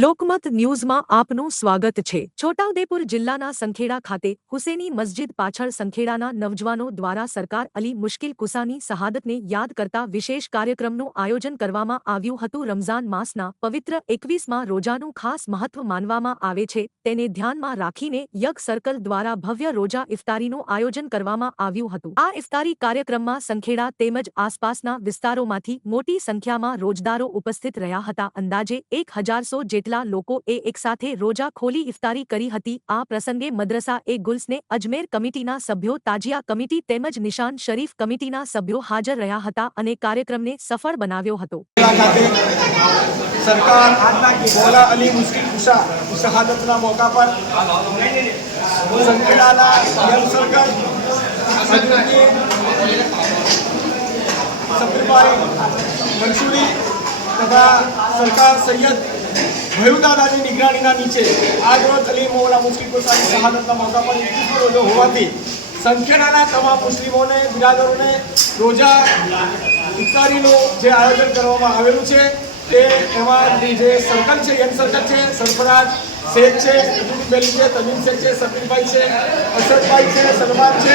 લોકમત ન્યૂઝમાં આપનું સ્વાગત છે। છોટાઉદેપુર જિલ્લાના સંખેડા ખાતે હુસેની મસ્જિદ પાછળ સંખેડાના નવજવાનો દ્વારા સરકાર અલી મુશ્કિલ કુસાની શહાદતને યાદ કરતા વિશેષ કાર્યક્રમનું આયોજન કરવામાં આવ્યું હતું। રમઝાન માસના પવિત્ર 21મા રોજાનું ખાસ મહત્વ માનવામાં આવે છે, તેને ધ્યાનમાં રાખીને યગ સર્કલ દ્વારા ભવ્ય રોજા ઇફતારીનું આયોજન કરવામાં આવ્યું હતું। આ ઇફતારી કાર્યક્રમમાં સંખેડા તેમજ આસપાસના વિસ્તારોમાંથી મોટી સંખ્યામાં રોજદારો ઉપસ્થિત રહ્યા હતા। અંદાજે 1000 જેટલા લોકોએ એકસાથે રોજા ખોલી ઇફતારી કરી હતી। આ પ્રસંગે મદ્રસા એ ગુલ્સને અજમેર કમિટીના સભ્યો, તાજિયા કમિટી તેમજ નિશાન શરીફ કમિટીના સભ્યો હાજર રહ્યા હતા અને કાર્યક્રમને સફળ બનાવ્યો હતો। सरकार मौला अली मुश्किल कुशा शहादतना मौका पर संखेड़ाना यंग सर्कल सब्रभाई मंसूरी तथा सरकार सैयद भयूदादानी निगरानीना नीचे आज रोज अली मौला मुश्किल कुशानी शहादतना मौका पर 21 रोजा होवाथी संखेड़ाना तमाम मुस्लिमोने बिरादरोने रोजा इफ्तारीનું જે આયોજન કરવામાં આવેલું છે તે એમાં જે સર્કલ છે, યંગ સર્કલ છે, સરફરાજ શેખ છે, બેલી છે, તમીમ શેખ છે, સફીરભાઈ છે, અસદભાઈ છે, સલમાન છે,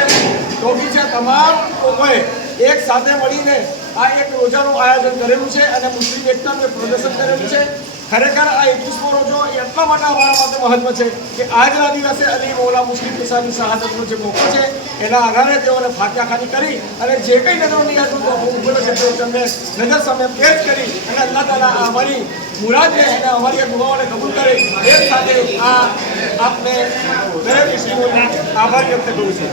ટોપી છે, તમામ લોકોએ એક સાથે મળીને આ એક રોજાનું આયોજન કરેલું છે અને મુસ્લિમ એકતાનું પ્રદર્શન કરેલું છે। ખરેખર આ 21મો રોજો એટલા માટે અમારા માટે મહત્વ છે કે આજના દિવસે અલી મૌલા મુશ્કિલ કુશાની શહાદતનો જે મોકો છે એના આધારે તેઓને ફાતિહાખાની કરી અને જે કંઈ નજરોની ઉભેલો છે તે તેમને નજર સામે પેશ કરી અને અલ્લાહ તાલા અમારી મુરાદને અને અમારી દુઆઓને કબૂલ કરે એ સાથે આ આપને દરેક મુસ્લિમોને આભાર વ્યક્ત કરું છું।